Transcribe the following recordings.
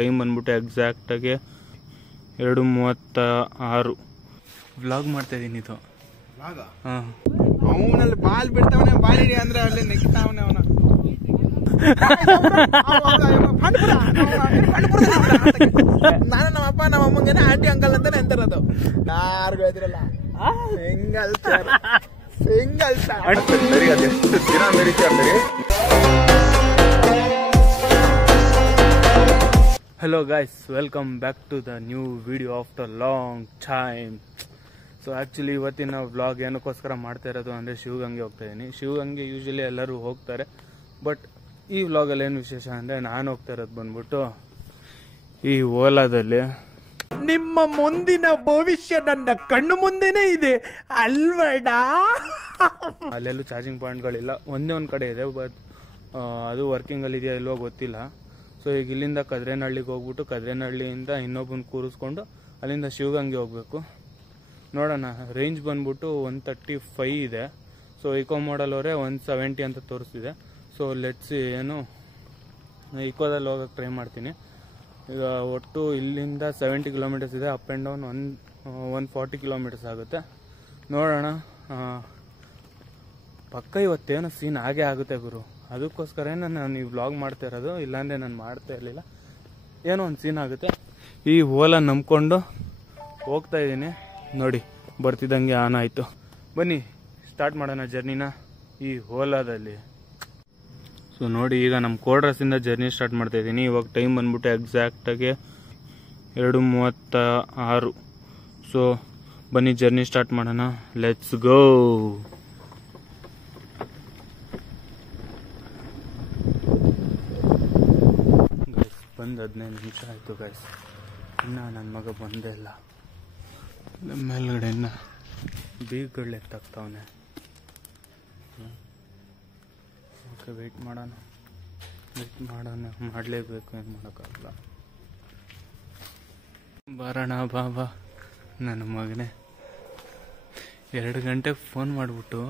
Time ಬಂದ್ಬಿಟ್ಟು ಎಕ್ಸಾಕ್ಟಾಗಿ 2:36 vlog ಮಾಡ್ತಾ ಇದ್ದೀನಿ. ಇದು ಹಾಂ, ಅವನಲ್ಲಿ ಬಾಲ್ ಬಿಡ್ತಾವನೆ, ಬಾಲ್ ಹಿಡಿ ಅಂದ್ರೆ ಅಲ್ಲಿ ನೆಕ್ತಾವನೆ ಅವನ. ನಾನು ನಮ್ಮಪ್ಪ ನಮ್ಮ ಅಮ್ಮಂಗೇನೆ ಆಂಟಿ ಅಂಕಲ್ ಅಂತಾನೆ ಅಂತಾರದು. ಯಾರಿಗೂ ಹೇಳ್ತಿರಲ್ಲ single hello guys, welcome back to the new video after long time. So actually ಇವತ್ತಿನ ವ್ಲಾಗ್ ಏನಕ್ಕೋಸ್ಕರ ಮಾಡ್ತಾ ಇರೋದು ಅಂದರೆ ಶಿವಗಂಗೆ ಹೋಗ್ತಾ ಇದ್ದೀನಿ. ಶಿವಗಂಗೆ ಯೂಶಲಿ ಎಲ್ಲರೂ ಹೋಗ್ತಾರೆ, ಬಟ್ ಈ ವ್ಲಾಗಲ್ಲಿ ಏನು ವಿಶೇಷ ಅಂದರೆ ನಾನು ಹೋಗ್ತಾ ಇರೋದು ಬಂದ್ಬಿಟ್ಟು ಈ ಓಲಾದಲ್ಲಿ. ನಿಮ್ಮ ಮುಂದಿನ ಭವಿಷ್ಯ ನನ್ನ ಕಣ್ಣು ಮುಂದೆನೇ ಇದೆ ಅಲ್ವಡ. ಅಲ್ಲೆಲ್ಲೂ ಚಾರ್ಜಿಂಗ್ ಪಾಯಿಂಟ್ಗಳಿಲ್ಲ, ಒಂದೇ ಒಂದು ಕಡೆ ಇದೆ, ಬಟ್ ಅದು ವರ್ಕಿಂಗಲ್ಲಿ ಇದೆಯಾ ಇಲ್ವೋ ಗೊತ್ತಿಲ್ಲ. ಸೊ ಈಗ ಇಲ್ಲಿಂದ ಕದ್ರೇನಹಳ್ಳಿಗೆ ಹೋಗ್ಬಿಟ್ಟು ಕದ್ರೇನಹಳ್ಳಿಯಿಂದ ಇನ್ನೊಬ್ಬನ ಕೂರಿಸ್ಕೊಂಡು ಅಲ್ಲಿಂದ ಶಿವಗಂಗೆ ಹೋಗಬೇಕು. ನೋಡೋಣ. ರೇಂಜ್ ಬಂದ್ಬಿಟ್ಟು 135 ಇದೆ. ಸೊ ಇಕೋ ಮಾಡಲ್ ಅವರೇ 170 ಅಂತ ತೋರಿಸ್ತಿದೆ. ಸೊ ಲೆಟ್ಸ್ ಏನು ಇಕೋದಲ್ಲಿ ಹೋಗೋಕ್ಕೆ ಟ್ರೈ ಮಾಡ್ತೀನಿ. ಈಗ ಒಟ್ಟು ಇಲ್ಲಿಂದ 70 ಕಿಲೋಮೀಟರ್ಸ್ ಇದೆ. ಅಪ್ ಆ್ಯಂಡ್ ಡೌನ್ 140 ಕಿಲೋಮೀಟರ್ಸ್ ಆಗುತ್ತೆ. ನೋಡೋಣ. ಪಕ್ಕ ಇವತ್ತೇನೋ ಸೀನ್ ಆಗೇ ಆಗುತ್ತೆ ಗುರು. ಅದಕ್ಕೋಸ್ಕರನೇ ನಾನು ಈ ವ್ಲಾಗ್ ಮಾಡ್ತಾ ಇರೋದು, ಇಲ್ಲಾಂದರೆ ನಾನು ಮಾಡ್ತಾ ಇರಲಿಲ್ಲ. ಏನೋ ಒಂದು ಸೀನ್ ಆಗುತ್ತೆ. ಈ ಓಲಾ ನಂಬ್ಕೊಂಡು ಹೋಗ್ತಾ ಇದ್ದೀನಿ. ನೋಡಿ, ಬರ್ತಿದ್ದಂಗೆ ಆನ್ ಆಯಿತು. ಬನ್ನಿ ಸ್ಟಾರ್ಟ್ ಮಾಡೋಣ ಜರ್ನಿನ ಈ ಓಲಾದಲ್ಲಿ. ಸೊ ನೋಡಿ, ಈಗ ನಮ್ಮ ಕೋಡ್ರಸ್ಸಿಂದ ಜರ್ನಿ ಸ್ಟಾರ್ಟ್ ಮಾಡ್ತಾ ಇದ್ದೀನಿ. ಇವಾಗ ಟೈಮ್ ಬಂದ್ಬಿಟ್ಟು ಎಕ್ಸಾಕ್ಟಾಗಿ 2:36. ಸೊ ಬನ್ನಿ ಜರ್ನಿ ಸ್ಟಾರ್ಟ್ ಮಾಡೋಣ. Let's go. ಬಂದು 15 ನಿಮಿಷ ಆಯಿತು ಗೈಸ್, ಇನ್ನು ನನ್ನ ಮಗ ಬಂದೇ ಇಲ್ಲ. ಮೇಲ್ಗಡೆ ಇನ್ನು ಬೀಗ್ಗಳು ಎತ್ತಾಗ್ತಾವನೆ. ಓಕೆ, ವೆಯ್ಟ್ ಮಾಡೋಣ, ಮಾಡಲೇಬೇಕು, ಏನು ಮಾಡೋಕ್ಕಾಗಲ್ಲ. ಬರೋಣ ಬಾಬಾ ನನ್ನ ಮಗನೇ. 2 ಗಂಟೆಗೆ ಫೋನ್ ಮಾಡಿಬಿಟ್ಟು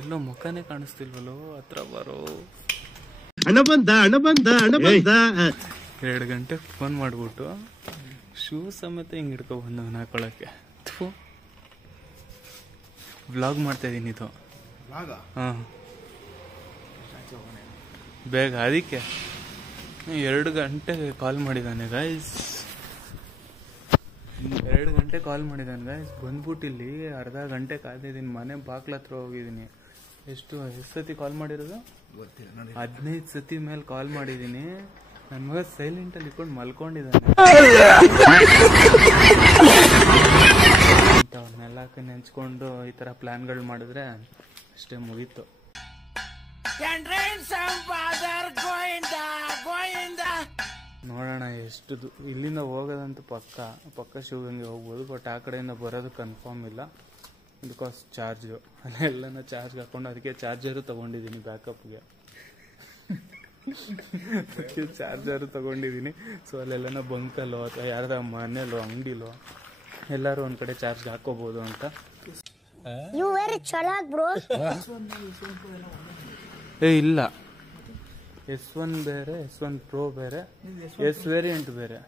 ಎಲ್ಲೋ ಮುಖನೇ ಕಾಣಿಸ್ತಿಲ್ವಲ್ಲೋ, ಹತ್ರ ಬರೋ. ಹಣ ಬಂದ 2 ಗಂಟೆಗೆ ಫೋನ್ ಮಾಡಿಬಿಟ್ಟು ಶೂ ಸಮೇತ ಹಿಂಗೆ ಹಿಡ್ಕೊಬಂದವನ ಹಾಕೊಳ್ಳೋಕ್ಕೆ. ವ್ಲಾಗ್ ಮಾಡ್ತಾ ಇದ್ದೀನಿ. ಇದು ಹಾಂ, ಬೇಗ. ಅದಕ್ಕೆ 2 ಗಂಟೆಗೆ ಕಾಲ್ ಮಾಡಿದ್ದಾನೆ ಗೈಸ್. 2 ಗಂಟೆ ಕಾಲ್ ಮಾಡಿದ್ದಾನೆ ಗೈಸ್. ಬಂದ್ಬಿಟ್ಟು ಇಲ್ಲಿ ಅರ್ಧ ಗಂಟೆ ಕಾದಿದ್ದೀನಿ. ಮನೆ ಬಾಗ್ಲ ಹತ್ರ ಹೋಗಿದ್ದೀನಿ. ಎಷ್ಟು ಸತಿ ಕಾಲ್ ಮಾಡಿರೋದು? 15 ಸತಿ ಮೇಲೆ ಕಾಲ್ ಮಾಡಿದ್ದೀನಿ. ನನ್ನ ಮಗ ಸೈಲೆಂಟಲ್ಲಿ ಇಟ್ಕೊಂಡು ಮಲ್ಕೊಂಡಿದ್ದಾನೆ. ಅವನ್ನೆಲ್ಲ ನೆನ್ಸ್ಕೊಂಡು ಈ ಥರ ಪ್ಲ್ಯಾನ್ಗಳು ಮಾಡಿದ್ರೆ ಅಷ್ಟೇ, ಮುಗೀತು. ನೋಡೋಣ ಎಷ್ಟು ಇಲ್ಲಿಂದ ಹೋಗೋದಂತೂ ಪಕ್ಕ ಶಿವಗಂಗೆ ಹೋಗ್ಬೋದು, ಬಟ್ ಆ ಕಡೆಯಿಂದ ಬರೋದು ಕನ್ಫರ್ಮ್ ಇಲ್ಲ. ಬಿಕಾಸ್ ಚಾರ್ಜು ಅಲ್ಲೆಲ್ಲನ ಚಾರ್ಜ್ಗೆ ಹಾಕೊಂಡು, ಅದಕ್ಕೆ ಚಾರ್ಜರು ತೊಗೊಂಡಿದ್ದೀನಿ ಬ್ಯಾಕಪ್ಗೆ. ಚಾರ್ಜರು ತೊಗೊಂಡಿದ್ದೀನಿ. ಸೊ ಅಲ್ಲೆಲ್ಲನ ಬಂಕಲ್ಲೋ ಅಥವಾ ಯಾರದ ಮನೇಲೋ ಅಂಗಡಿಲೋ ಎಲ್ಲರೂ ಒಂದು ಕಡೆ ಚಾರ್ಜ್ಗೆ ಹಾಕೋಬೋದು ಅಂತ. ಇಲ್ಲ, S1 ಬೇರೆ, S1 Pro ಬೇರೆ, S ವೇರಿಯಂಟ್ ಬೇರೆ.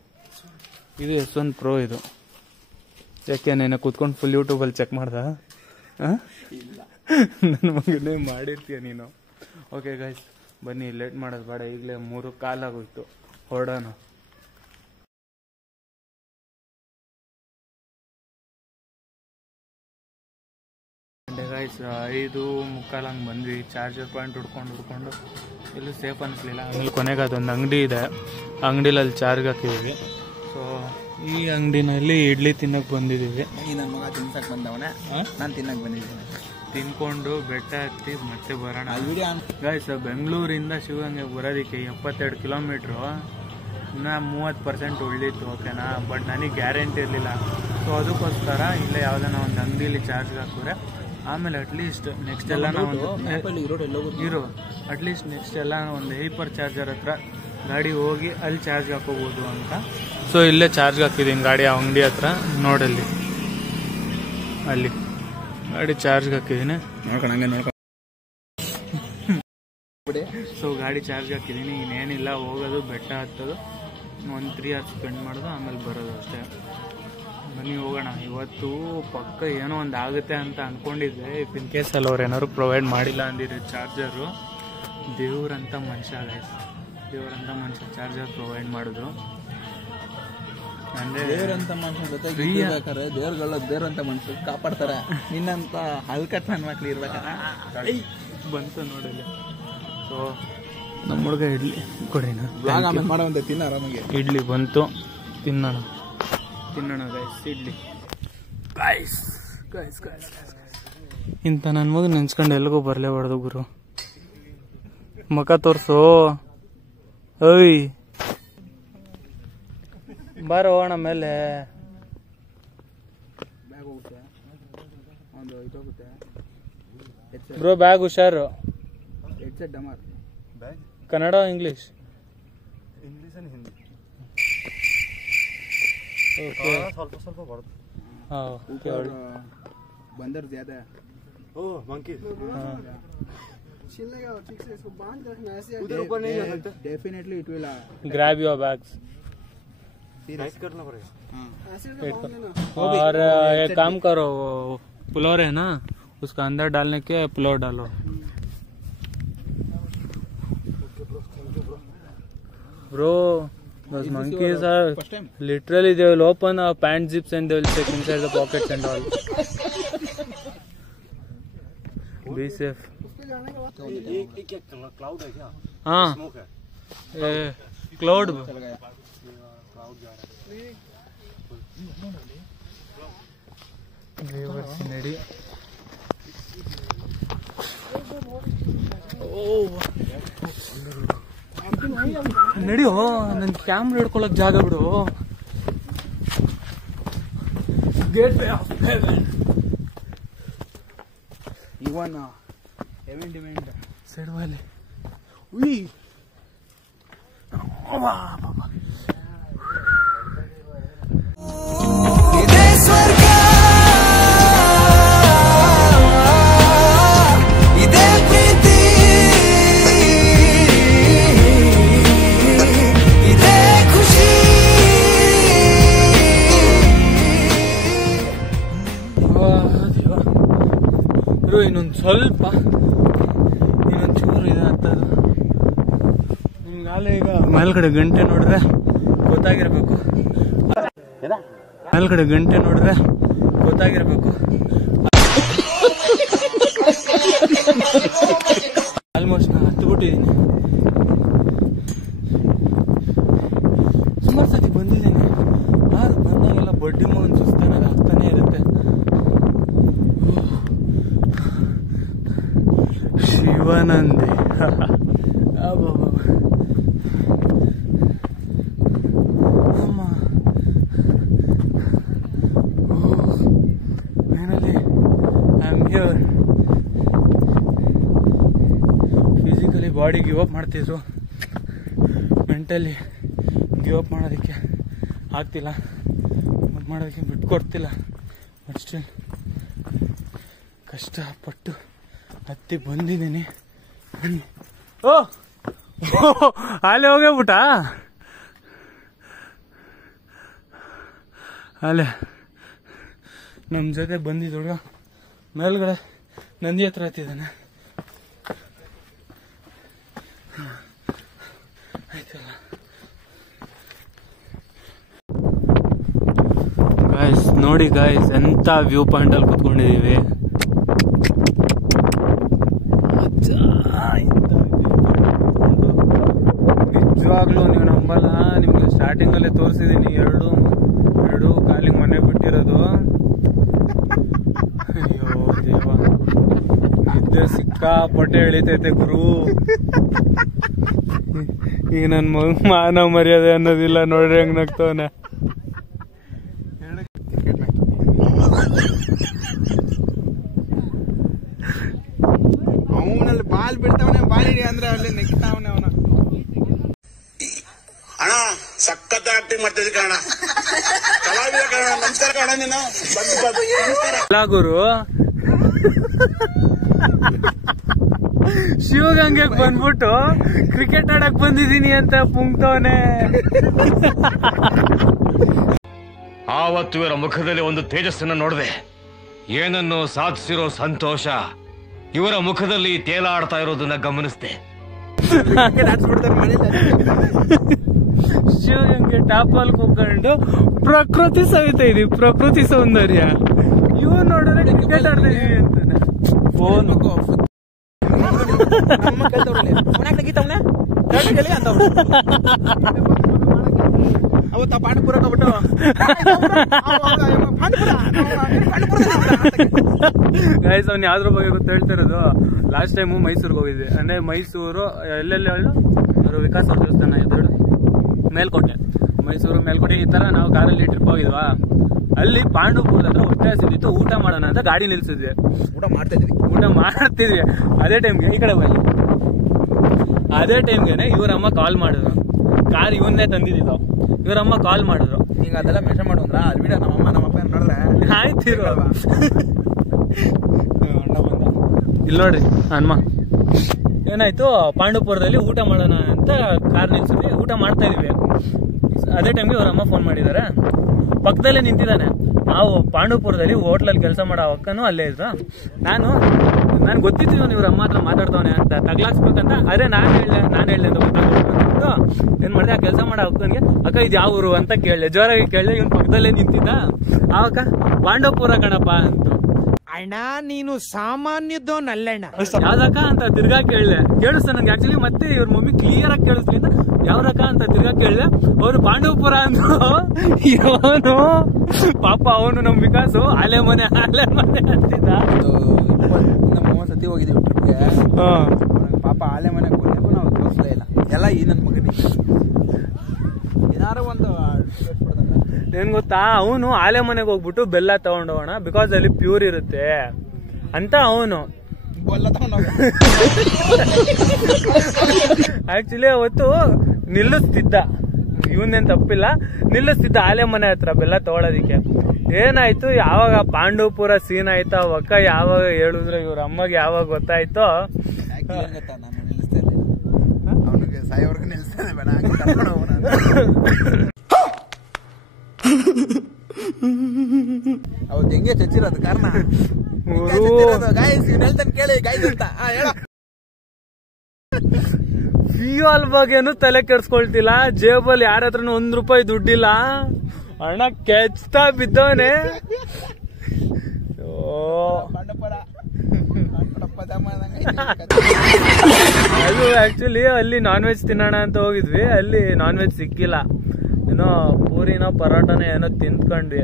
ಇದು S1 Pro. ಇದು ಯಾಕೆ ನೀನು ಕೂತ್ಕೊಂಡು ಫುಲ್ ಯೂಟ್ಯೂಬಲ್ಲಿ ಚೆಕ್ ಮಾಡ್ದ? ನನ್ನ ಮಗನೇ ಮಾಡಿರ್ತೀಯ ನೀನು. ಓಕೆ ಗೈಸ್, ಬನ್ನಿ, ಲೇಟ್ ಮಾಡೋದು ಬೇಡ. ಈಗಲೇ 3 ಕಾಲಾಗೋಯ್ತು, ಹೊರಡೋಣ. ಗೈಸ್ 5:45 ಹಂಗೆ ಬಂದ್ವಿ. ಚಾರ್ಜರ್ ಪಾಯಿಂಟ್ ಹುಡ್ಕೊಂಡು ಎಲ್ಲೂ ಸೇಫ್ ಅನಿಸ್ಲಿಲ್ಲ. ಆಮೇಲೆ ಕೊನೆಗೆ ಅದೊಂದು ಅಂಗಡಿ ಇದೆ, ಅಂಗಡಿಲಿ ಅಲ್ಲಿ ಚಾರ್ಜ್ ಹಾಕಿದ್ದೀವಿ. ಸೊ ಈ ಅಂಗಡಿನಲ್ಲಿ ಇಡ್ಲಿ ತಿನ್ನಕ್ಕೆ ಬಂದಿದ್ದೀವಿ. ನನ್ನ ಮಗ ತಿನ್ಸಕ್ ಬಂದವನೇ, ನಾನು ತಿನ್ನಕ್ ಬಂದಿದ್ದೀನಿ. ತಿನ್ಕೊಂಡು ಬೆಟ್ಟ ಹತ್ತಿ ಮತ್ತೆ ಬರೋಣ. ಗೈಸ್, ಬೆಂಗಳೂರಿಂದ ಶಿವಗಂಗೆ ಬರೋದಕ್ಕೆ 72 ಕಿಲೋಮೀಟ್ರು. ಇನ್ನೂ 30% ಉಳಿದಿತ್ತು, ಓಕೆನಾ. ಬಟ್ ನನಗೆ ಗ್ಯಾರಂಟಿ ಇರಲಿಲ್ಲ. ಸೊ ಅದಕ್ಕೋಸ್ಕರ ಇಲ್ಲೇ ಯಾವುದಾನ ಒಂದು ಅಂಗಡಿಲಿ ಚಾರ್ಜ್ ಹಾಕಿದ್ರೆ ಆಮೇಲೆ ಅಟ್ಲೀಸ್ಟ್ ನೆಕ್ಸ್ಟ್ ಎಲ್ಲ ಅಟ್ಲೀಸ್ಟ್ ನೆಕ್ಸ್ಟ್ ಎಲ್ಲ ಒಂದು ಹೈಪರ್ ಚಾರ್ಜರ್ ಹತ್ರ ಗಾಡಿ ಹೋಗಿ ಅಲ್ಲಿ ಚಾರ್ಜ್ ಹಾಕೋಬೋದು ಅಂತ. ಸೊ ಇಲ್ಲೇ ಚಾರ್ಜ್ ಹಾಕಿದ್ದೀನಿ ಗಾಡಿ ಅಂಗಡಿ ಹತ್ರ. ನೋಡಲ್ಲಿ ಅಲ್ಲಿ ಗಾಡಿ ಚಾರ್ಜ್ಗೆ ಹಾಕಿದ್ದೀನಿ. ಸೊ ಗಾಡಿ ಚಾರ್ಜ್ ಹಾಕಿದ್ದೀನಿ. ಇನ್ನೇನಿಲ್ಲ, ಹೋಗೋದು ಬೆಟ್ಟ ಹತ್ತೋದು. ಒಂದು 3 hours ಸ್ಪೆಂಡ್ ಮಾಡೋದು, ಆಮೇಲೆ ಬರೋದು ಅಷ್ಟೇ. ಬನ್ನಿ ಹೋಗೋಣ. ಇವತ್ತು ಪಕ್ಕ ಏನೋ ಒಂದು ಆಗುತ್ತೆ ಅಂತ ಅಂದ್ಕೊಂಡಿದ್ದೆ. ಇಫ್ ಇನ್ ಕೇಸ್ ಅಲ್ಲಿ ಅವ್ರು ಏನಾದ್ರು ಪ್ರೊವೈಡ್ ಮಾಡಿಲ್ಲ ಅಂದಿದ್ರೆ ಚಾರ್ಜರು, ದೇವ್ರಂಥ ಮನುಷ್ಯ ಗೈಸ್, ದೇವ್ರಂಥ ಮನುಷ್ಯ ಚಾರ್ಜರ್ ಪ್ರೊವೈಡ್ ಮಾಡಿದ್ರು. ಅಂದರೆ ದೇವ್ರಂತ ಮನುಷ್ಯ ಜೊತೆಗೆ ಇರ್ಬೇಕಾರೆ ದೇವ್ರಂತ ಮನುಷ್ಯ ಕಾಪಾಡ್ತಾರೆ. ನಿನ್ನಂತ ಹಲ್ಕಟ್ ನನ್ನ ಮಕ್ಳು ಇರ್ಬೇಕಾರೆ ಬಂತು ನೋಡಲಿ. ಸೊ ನಮ್ಮ ಹುಡುಗ ಇಡ್ಲಿ ಕೊಡಿನ ಮಾಡುವಂತ ತಿನ್ನ ಆರಾಮಾಗಿ. ಇಡ್ಲಿ ಬಂತು, ತಿನ್ನೋಣ ಗೈಸ್ ಇಡ್ಲಿ. ಗೈಸ್ ಇಂಥ ನನ್ನ ಮಗ ನೆನ್ಸ್ಕೊಂಡು ಎಲ್ಗೂ ಬರಲೇಬಾರ್ದು ಗುರು. ಮುಖ ತೋರ್ಸು. ಓಯ್ ಬಾರ ಹೋಗೋಣ ಮೇಲೆ. ಬ್ರೋ ಬ್ಯಾಗ್ ಹುಷಾರು. ಕನ್ನಡ ಇಂಗ್ಲಿಷ್ ಹಿಂದಿ ಸ್ವಲ್ಪ ಬರುತ್ತೆ. बंदर ज्यादा है। ओह मंकी छिलने का ठीक से इसको बांध के रखना ऐसे। उधर ऊपर नहीं जा सकते। Definitely it will grab your bags. Tight करना पड़ेगा। हां ऐसे बांध लेना। और एक काम करो, पुलाव है ना उसका अंदर डालने के पुलाव डालो। Bro, those monkeys are literally, they will open pant zips and they will check inside the pockets and all. Be safe. एक क्लाउड है क्या? हाँ, स्मोक है। क्लाउड चल गया। क्लाउड जा रहा है। नड़ी. ನಡಿಯೋ, ನನ್ ಕ್ಯಾಮ್ರಾ ಹಿಡ್ಕೊಳಕ್ ಜಾಗ ಬಿಡು. Gateway of heaven. ಇವನ್ ಹೆವೆನ್ ಡಿಮ್ಯಾಂಡ್ ಸೈಡ್ ವಾಲೆ. ಉಯ್ ವಾ ಬಾಬಾ. ಇನ್ನೊಂದು ಸ್ವಲ್ಪ, ಇನ್ನೊಂದು ಚೂರು ಇದೆ ಅಂತದ್ದು. ನಿಮ್ಗಾಲೆ ಈಗ ಮೇಲ್ಗಡೆ ಗಂಟೆ ನೋಡಿದ್ರೆ ಗೊತ್ತಾಗಿರ್ಬೇಕು, ಮೇಲ್ಗಡೆ ಗಂಟೆ ನೋಡಿದ್ರೆ ಗೊತ್ತಾಗಿರ್ಬೇಕು. ಆಲ್ಮೋಸ್ಟ್ ನಾನು ಹತ್ಬಿಟ್ಟಿದ್ದೀನಿ. ಸುಮಾರು ಸತಿ ಬಂದಿದ್ದೀನಿ, ಆದ್ರೆ ಬಂದಾಗೆಲ್ಲ ಬಡ್ಡಿ ಮಗನ್ ಸುಸ್ತಾನಾಗ ಆಗ್ತಾನೆ ಇರುತ್ತೆ. ಶಿವಾನಂದಿ ಅಮ್ಮ finally I am here. Physically body give up ಮಾಡ್ತಿದ್ರು, ಮೆಂಟಲಿ ಗಿವ್ ಅಪ್ ಮಾಡೋದಕ್ಕೆ ಆಗ್ತಿಲ್ಲ, ಮತ್ತು ಮಾಡೋದಕ್ಕೆ ಬಿಟ್ಕೊಡ್ತಿಲ್ಲ. ಬಟ್ ಸ್ಟಿಲ್ ಕಷ್ಟಪಟ್ಟು ಹತ್ತಿ ಬಂದಿದ್ದೀನಿ. ಓ ಅಲ್ಲೇ ಹೋಗ್ಬಿಟ್ಟ, ಅಲ್ಲೇ ನಮ್ಮ ಜೊತೆ ಬಂದಿದ್ದ ಹುಡುಗ ಮೇಲ್ಗಡೆ ನಂದಿ ಹತ್ರ ಹತ್ತಿದ್ದಾನೆ. ಆಯ್ತಲ್ಲ ಗಾಯ್ಸ್, ನೋಡಿ ಗಾಯ್ಸ್ ಎಂತ ವ್ಯೂ ಪಾಯಿಂಟ್ ಅಲ್ಲಿ ಕುತ್ಕೊಂಡಿದೀವಿ. ನಿಜವಾಗ್ಲೂ ನೀವು ನಂಬಲ್ಲ, ನಿಮ್ಗೆ ಸ್ಟಾರ್ಟಿಂಗ್ ಅಲ್ಲೇ ತೋರಿಸಿದೀನಿ ಎರಡು ಕಾಲಿಗೆ ಮನೆ ಬಿಟ್ಟಿರೋದು. ಅಯ್ಯೋ ದೇವ, ನಿದ್ದೆ ಸಿಕ್ಕಾಪಟ್ಟೆ ಎಳಿತೈತೆ ಗುರು. ಈಗ ನನ್ ಮಗ ಮಾನವ ಮರ್ಯಾದೆ ಅನ್ನೋದಿಲ್ಲ, ನೋಡ್ರಿ ಹೆಂಗ್ ನಗ್ತವನೆ. ಅವನಲ್ಲಿ ಬಾಲ್ ಬಿಡ್ತಾವನೆ, ಬಾಲ್ ಹಿಡಿ ಅಂದ್ರೆ ಅಲ್ಲಿ ನೆಕ್ತಾವನೆ ಅವನ. ಅಣ್ಣ ಸಖತ್ ಆಕ್ಟಿಂಗ್ ಮಾಡ್ತಿದ್ದೆ ಕಣ, ಕಲಾವಿದ ಕಣ. ನಮಸ್ಕಾರ ಕಣ, ನೀನು ಬಂದು ಗುರು ಶಿವಗಂಗೆಗೆ ಬಂದ್ಬಿಟ್ಟು ಕ್ರಿಕೆಟ್ ಆಡಕ್ ಬಂದಿದೀನಿ ಅಂತ ಪುಂಕ್ತವನೆ. ಆವತ್ತು ಇವರ ಮುಖದಲ್ಲಿ ಒಂದು ತೇಜಸ್ಸನ್ನು ನೋಡಿದೆ. ಏನನ್ನು ಸಾಧಿಸಿರೋ ಸಂತೋಷ ಇವರ ಮುಖದಲ್ಲಿ ತೇಲಾಡ್ತಾ ಇರೋದನ್ನ ಗಮನಿಸಿದೆ. ಶಿವಗಂಗೆ ಟಾಪಲ್ಲಿ ಕೂತ್ಕೊಂಡು ಪ್ರಕೃತಿ ಸವಿತಾ ಇದೀವಿ, ಪ್ರಕೃತಿ ಸೌಂದರ್ಯ. ಇವ್ ನೋಡಿದ್ರೆ ಕ್ರಿಕೆಟ್ ಆಡ್ತಾ ಇದೀವಿ ಅಂತಾನೆ. ಫೋನ್ ಅವತ್ತ ಪಾಂಡಪುರ ಹೋಗ್ಬಿಟ್ಟು ಗೈಸ್ ಅವ್ನು ಯಾವ್ದ್ರ ಬಗ್ಗೆ ಗೊತ್ತ ಹೇಳ್ತಾ ಇರೋದು. ಲಾಸ್ಟ್ ಟೈಮು ಮೈಸೂರಿಗೆ ಹೋಗಿದ್ವಿ. ಅಂದ್ರೆ ಮೈಸೂರು ಎಲ್ಲೆಲ್ಲಿ ಹೇಳು, ವಿಕಾಸ್ ಅವ್ರ ದೇವಸ್ಥಾನ ಎದುರು ಮೇಲ್ಕೋಟೆ, ಮೈಸೂರು ಮೇಲ್ಕೋಟೆ ಈ ತರ ನಾವು ಕಾರಲ್ಲಿ ಟ್ರಿಪ್ ಹೋಗಿದ್ವಾ. ಅಲ್ಲಿ ಪಾಂಡವಪುರದ ಹತ್ರ ಹೊಟ್ಟೆ ಹಸಿದಿತ್ತು, ಊಟ ಮಾಡೋಣ ಅಂತ ಗಾಡಿ ನಿಲ್ಸಿದ್ವಿ. ಊಟ ಮಾಡ್ತಿದ್ವಿ. ಅದೇ ಟೈಮ್ಗೆ ಈ ಕಡೆ ಬನ್ನಿ. ಅದೇ ಟೈಮ್ಗೆನೆ ಇವ್ರಮ್ಮ ಕಾಲ್ ಮಾಡಿದ್ರು. ಕಾರ್ ಇವನ್ನೇ ತಂದಿದ್ದು. ಇವರಮ್ಮ ಕಾಲ್ ಮಾಡಿದ್ರು. ಈಗ ಅದೆಲ್ಲ ಮೆನ್ಷನ್ ಮಾಡುವಂದ್ರ ಅಲ್ಲಿ ಬಿಡ ನಮ್ಮಮ್ಮ ನಮ್ಮಪ್ಪ ನೋಡಿದ್ರೆ ಆಯ್ತಿರು. ಇಲ್ಲಿ ನೋಡ್ರಿ ಹನುಮ ಏನಾಯ್ತು, ಪಾಂಡವಪುರದಲ್ಲಿ ಊಟ ಮಾಡೋಣ ಅಂತ ಕಾರ್ ನಿಲ್ಸಿದ್ವಿ. ಊಟ ಮಾಡ್ತಾ ಇದೀವಿ. ಅದೇ ಟೈಮ್ಗೆ ಇವರಮ್ಮ ಫೋನ್ ಮಾಡಿದಾರೆ. ಪಕ್ಕದಲ್ಲೇ ನಿಂತಿದ್ದಾನೆ. ನಾವು ಪಾಂಡವಪುರದಲ್ಲಿ ಹೋಟ್ಲಲ್ಲಿ ಕೆಲಸ ಮಾಡೋ ಅಕ್ಕನೂ ಅಲ್ಲೇ ಇದ್ರು. ನಾನು ಗೊತ್ತಿತ್ತು ಇವ್ರ ಅಮ್ಮ ಹತ್ರ ಮಾತಾಡ್ತವನೆ ಅಂತ ತಗ್ಲಾಕ್ಸ್ಬೇಕಂತ. ಅದೇ ನಾನು ಹೇಳ್ದೆ ಅಂತ ಗೊತ್ತಾಗ್ಬಿಟ್ಟು ಏನ್ ಮಾಡಿದೆ, ಆ ಕೆಲಸ ಮಾಡೋ ಅಕ್ಕನಿಗೆ ಅಕ್ಕ ಇದು ಯಾವ ಊರು ಅಂತ ಕೇಳಿದೆ. ಜೋರಾಗಿ ಕೇಳಿದೆ. ಇವ್ನ ಪಕ್ಕದಲ್ಲೇ ನಿಂತಿದ್ದ. ಆವಕ್ಕ ಪಾಂಡವಪುರ ಕಣಪ್ಪ ಅಂತ. ಅಣ್ಣ ನೀನು ಸಾಮಾನ್ಯದೋನಲ್ಲಣ್ಣ. ಯಾವ್ದಕ್ಕ ಅಂತ ತಿರ್ಗಾ ಕೇಳಿದೆ. ಕೇಳಿಸ್ತ ನಂಗೆ ಆಕ್ಚುಲಿ. ಮತ್ತೆ ಇವ್ರ ಮಮ್ಮಿ ಕ್ಲಿಯರ್ ಆಗಿ ಕೇಳಿಸ್ಲಿ ಅಂತ ಯಾವ್ದಕ್ಕ ಅಂತ ತಿರ್ಗಾ ಕೇಳಿದೆ. ಅವ್ರು ಪಾಂಡವಪುರ ಅಂದ್ರು. ಇವನು ಪಾಪ ಅವನು ನಮ್ ವಿಕಾಸು ಆಲೆ ಮನೆ ಅಂತಿದ್ದ. ನಮ್ಮ ಸತಿ ಹೋಗಿದ್ದೀವಿ ಟ್ರಿಪ್ಗೆ. ಪಾಪ ಆಲೆ ಮನೆ ಕೊನೆಗೂ ನಾವು ತೋರಿಸಲೇ ಇಲ್ಲ. ಎಲ್ಲ ಈ ನನ್ನ ಮಗನಿಗೆ ಏನಾರು ಒಂದು ಏನ್ ಗೊತ್ತಾ, ಅವನು ಆಲೆ ಮನೆಗೆ ಹೋಗ್ಬಿಟ್ಟು ಬೆಲ್ಲ ತಗೊಂಡೋಗೋಣ ಬಿಕಾಸ್ ಅಲ್ಲಿ ಪ್ಯೂರ್ ಇರುತ್ತೆ ಅಂತ ಅವನು ಆಕ್ಚುಲಿ ಅವತ್ತು ನಿಲ್ಲಿಸ್ತಿದ್ದ. ಇವನ್ನೇನ್ ತಪ್ಪಿಲ್ಲ, ನಿಲ್ಲಿಸ್ತಿದ್ದ ಆಲೆ ಮನೆ ಹತ್ರ ಬೆಲ್ಲ ತಗೊಳೋದಿಕ್ಕೆ. ಏನಾಯ್ತು, ಯಾವಾಗ ಪಾಂಡವಪುರ ಸೀನ್ ಆಯ್ತು ಅವಕ್ಕ ಯಾವಾಗ ಹೇಳಿದ್ರೆ ಇವ್ರ ಅಮ್ಮಗೆ ಯಾವಾಗ ಗೊತ್ತಾಯ್ತೋ. ಅವನಿಗೆ ಸಾಯೋರ್ಗು ನಿಲ್ಸ್ತಾನೆ ಬೇಡ ಅವತ್ತು ಹೆಂಗೆ ಚಚ್ಚಿರೋದು ಕಾರಣ. ಗಾಯಸ್ ಹೇಳ್ತಾನೆ ಕೇಳಿ ಗಾಯಸ್ ಅಂತ ಹೇಳ. ಫ್ಯೂಯಲ್ ಬಗ್ಗೆನು ತಲೆ ಕೆಡ್ಸ್ಕೊಳ್ತಿಲ್ಲ. ಜೇಬಲ್ಲಿ ಯಾರ ಹತ್ರನು ₹1 ದುಡ್ಡಿಲ್ಲ. ಅಣ್ಣ ಕೆಚ್ತಾ ಬಿದ್ದವನೆ. ಅದು ಆಕ್ಚುಲಿ ಅಲ್ಲಿ ನಾನ್ ವೆಜ್ ತಿನ್ನೋಣ ಅಂತ ಹೋಗಿದ್ವಿ. ಅಲ್ಲಿ ನಾನ್ ವೆಜ್ ಸಿಕ್ಕಿಲ್ಲ. ಏನೋ ಪೂರಿನೋ ಪರೋಟನೋ ಏನೋ ತಿಂದ್ಕೊಂಡ್ವಿ.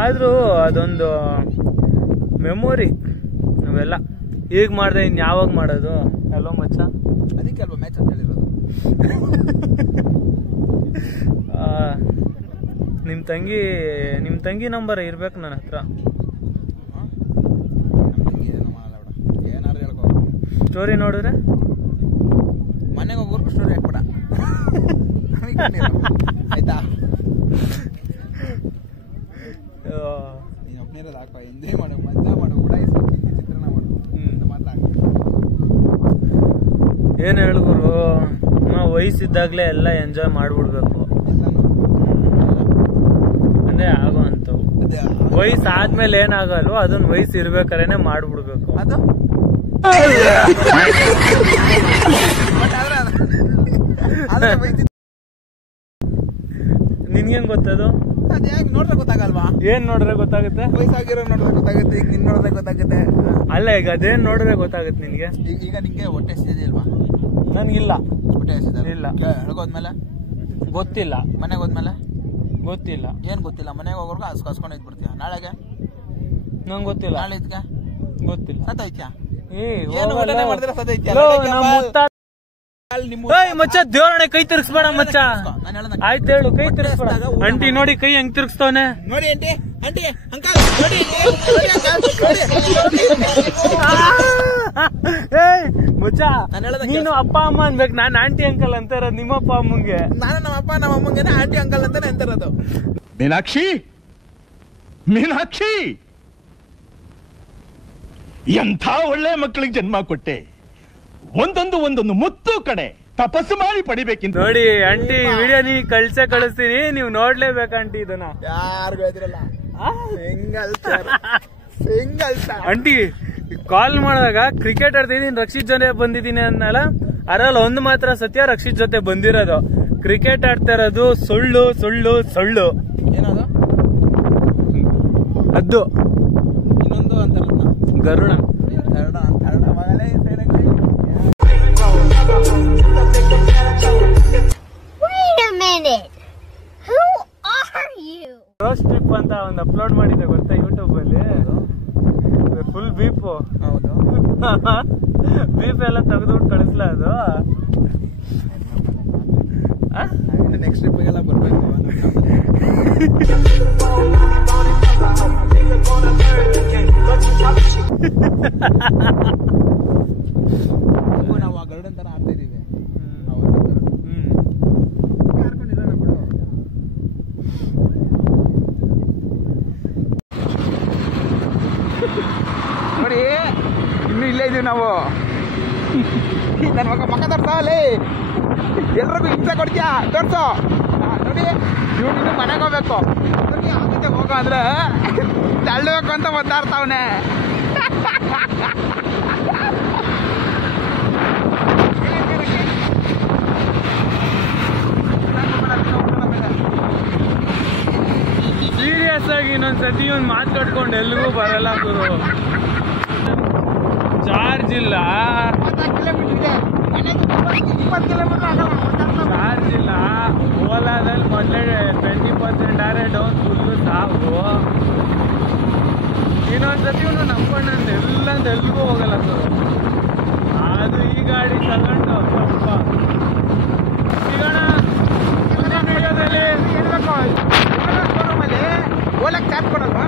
ಆದ್ರೂ ಅದೊಂದು ಮೆಮೊರಿ ನಾವೆಲ್ಲ. ಈಗ ಮಾಡ್ದೆ ಇನ್ ಯಾವಾಗ ಮಾಡೋದು. ಹಲೋ ಮಚ್ಚ, ಅದಕ್ಕೆ ಅಲ್ವಾ ಮ್ಯಾಚ್ ಅಂತ ಹೇಳಿರೋದು. ನಿಮ್ ತಂಗಿ ನಂಬರ್ ಇರ್ಬೇಕು ನನ್ನ ಹತ್ರ. ಏನಾರು ಹೇಳ್ಕೊ. ಸ್ಟೋರಿ ನೋಡಿದ್ರೆ ಮನೆಗೆ ಹೋಗೋರ್ಗು ಸ್ಟೋರಿ ಹಾಕ್ಬೇಡ ಆಯ್ತಾ. ನೀನು ಒಬ್ಬನೇ ಇರೋದು ಹಾಕೋ. ಎಂಜಾಯ್ ಮಾಡು, ಮಜಾ ಮಾಡು, ಉಡಾಯಿಸು, ಚಿತ್ರಣ ಮಾಡು ಅಂತ ಮಾತ್ರ. ಏನ್ ಹೇಳ್ಗುರು, ನಾವು ವಯಸ್ಸಿದ್ದಾಗ್ಲೇ ಎಲ್ಲ ಎಂಜಾಯ್ ಮಾಡ್ಬಿಡ್ಬೇಕು. ಅಂದ್ರೆ ಆಗೋ ಅಂತವು. ವಯಸ್ಸಾದ್ಮೇಲೆ ಏನಾಗಲ್ವೋ ಅದನ್ನ ವಯಸ್ಸು ಇರ್ಬೇಕಾರೇನೆ ಮಾಡ್ಬಿಡ್ಬೇಕು. ಅದು ನಿನ್ಗೇನ್ ಗೊತ್ತದು? ಅದ್ ಯಾಕೆ ನೋಡ್ರೆ ಗೊತ್ತಾಗಲ್ವಾ? ಏನ್ ನೋಡ್ರೆ ಗೊತ್ತಾಗುತ್ತೆ? ವಯಸ್ಸಾಗಿರೋ ನೋಡ್ರೆ ಗೊತ್ತಾಗುತ್ತೆ. ಈಗ ನಿನ್ ನೋಡಿದ್ರೆ ಗೊತ್ತಾಗುತ್ತೆ. ಅಲ್ಲ, ಈಗ ಅದೇನ್ ನೋಡ್ರೆ ಗೊತ್ತಾಗುತ್ತೆ ನಿನ್ಗೆ? ಈಗ ನಿಂಗೆ ಹೊಟ್ಟೆ ಹಸಿದೆ ಅಲ್ವಾ? ನನ್ಗಿಲ್ಲ ಹೊಟ್ಟೆ ಹಸಿದೆ ಇಲ್ಲ. ಹೋದ್ಮೇಲೆ ಗೊತ್ತಿಲ್ಲ. ಮನೆಗೆ ಹೋದ್ಮೇಲೆ ಗೊತ್ತಿಲ್ಲ. ಏನ್ ಗೊತ್ತಿಲ್ಲ? ಮನೆಗೆ ಹೋಗೋರ್ಗು ಹಸ್ಕೊಂಡು ಇದ್ಬಿಡ್ತೀಯ. ನಾಳೆಗೆ ನಂಗೆ ಗೊತ್ತಿಲ್ಲ. ನಾಳೆ ಇದ್ಕೆ ಗೊತ್ತಿಲ್ಲ. ಸತ್ತೈತ್ಯಾ? ಏನು ಊಟನೇ ಮಾಡಿದ್ರೆ ಸತ್ತೈತ್ಯಾ? ಮಚ್ಚ ದೇವರನೆ ಕೈ ತಿರ್ಗಿಸ್ಬೇಡ ಮಚ್ಚ. ಆಯ್ತು ಹೇಳು, ಕೈ ತಿರ್ಗಿಸ್ಬೇಡ. ಅಂಟಿ ನೋಡಿ ಕೈ ಹೆಂಗ್ ತಿರ್ಗಿಸ್ತವನೆ ನೋಡಿ. ಅಂಟಿ ಅಂಟಿ ಅಂಕಲ್ ನೋಡಿ. ಮುಚ್ಚ, ನೀನು ಅಪ್ಪ ಅಮ್ಮ ಅನ್ಬೇಕು. ನಾನ್ ಆಂಟಿ ಅಂಕಲ್ ಅಂತ ಇರೋದು ನಿಮ್ಮ ಅಪ್ಪ ಅಮ್ಮಂಗೆ. ನಾನು ನಮ್ಮ ಅಪ್ಪ ನಮ್ಮ ಅಮ್ಮಂಗೆ ಆಂಟಿ ಅಂಕಲ್ ಅಂತಾನೆ ಅಂತಿರೋದು. ಮೀನಾಕ್ಷಿ, ಮೀನಾಕ್ಷಿ, ಎಂಥ ಒಳ್ಳೆ ಮಕ್ಕಳಿಗೆ ಜನ್ಮ ಕೊಟ್ಟೆ. ಒಂದೊಂದು ಮುತ್ತು ಕಡೆ ತಪಸ್ಸು ಮಾಡಿ ಪಡಿಬೇಕಿಂತ ನೋಡಿ ಆಂಟಿ ವಿಡಿಯೋ ನೀವು ಕಳಿಸ್ತೀನಿ, ನೀವು ನೋಡ್ಲೇಬೇಕು ಆಂಟಿ ಇದನ್ನ. ಯಾರಿಗೂ ಇದ್ರಲ್ಲ ಸಿಂಗಲ್ ಆಂಟಿ ಕಾಲ್ ಮಾಡಿದಾಗ ಕ್ರಿಕೆಟ್ ಆಡ್ತಿದ್ದೀನಿ ರಕ್ಷಿತ್ ಜೊತೆ ಬಂದಿದ್ದೀನಿ ಅನ್ನಲ್ಲ, ಅದ್ರಲ್ಲಿ ಒಂದು ಮಾತ್ರ ಸತ್ಯ, ರಕ್ಷಿತ್ ಜೊತೆ ಬಂದಿರೋದು. ಕ್ರಿಕೆಟ್ ಆಡ್ತಾ ಇರೋದು ಸುಳ್ಳು ಸುಳ್ಳು ಸುಳ್ಳು. ಏನದು ಅದು ಇನ್ನೊಂದು ಅಂತಾರಲ್ಲ ಗರುಡ. ಮಗಳೇ Wait a minute. Who are you? Roast trip ಅಂತ ಒಂದು ಅಪ್ಲೋಡ್ ಮಾಡಿದ್ದೆ ಗೊತ್ತಾ ಯೂಟ್ಯೂಬ್ ಅಲ್ಲಿ. ಫುಲ್ ಬೀಪು ಹೌದು ಬೀಪ್ ಎಲ್ಲ ತೆಗೆದುಬಿಟ್ಟು ಕಳಿಸ್ಲಾ ಅದು. ನೆಕ್ಸ್ಟ್ ಟ್ರಿಪ್ಗೆಲ್ಲ ಬರ್ಬೇಕು. ನಾವು ಆ ಗರುಡನ್ ತರ ಆಡ್ತಾ ಇದೀವಿ. ಕರ್ಕೊಂಡಿದ್ದಾನೆ ಬಿಡು. ನೋಡಿ ಇನ್ನು ಇಲ್ಲೇ ಇದೀವಿ ನಾವು. ನನ್ನ ಮಕ್ಕ ತೋರ್ಸಲ್ಲಿ ಎಲ್ರಿಗೂ ಹಿಂಸೆ ಕೊಡ್ತೀಯಾ ತೋರ್ಸು. ನೋಡಿ ಇವ್ನು ಇನ್ನು ಮನೆಗೆ ಹೋಗ್ಬೇಕು. ಆಗುತ್ತೆ ಹೋಗೋ ಅಂದ್ರೆ ತಳ್ಳಬೇಕು ಅಂತ ಒದ್ದಾಡ್ತಾವನೆ. ಸೀರಿಯಸ್ ಆಗಿ ಇನ್ನೊಂದ್ಸತಿ ಒಂದು ಮಾತಾಡ್ಕೊಂಡು ಎಲ್ಲಿಗೂ ಬರಲ್ಲ ಗುರು. ಚಾರ್ಜ್ ಇಲ್ಲ, ಚಾರ್ಜ್ ಇಲ್ಲ. ಓಲಾದಲ್ಲಿ ಮೊದಲೇ 20% ಆರೆ ಡೌನ್ ಫುಲ್ಲು ಸಾಕು. ಇನ್ನೊಂದ್ಸತಿ ಇವನು ನಂಬ್ಕೊಂಡಂತ ಎಲ್ಲಿಗೂ ಹೋಗಲ್ಲ ಗುರು. ಅದು ಈ ಗಾಡಿ ತಗೊಂಡು ಅಪ್ಪ ಸಿಗೋಣ ಮುಂದಿನ ವಿಡಿಯೋದಲ್ಲಿ. ಓಲಕ್ ಚಾರ್ಜ್ ಕೊಡಲ್ವಾ?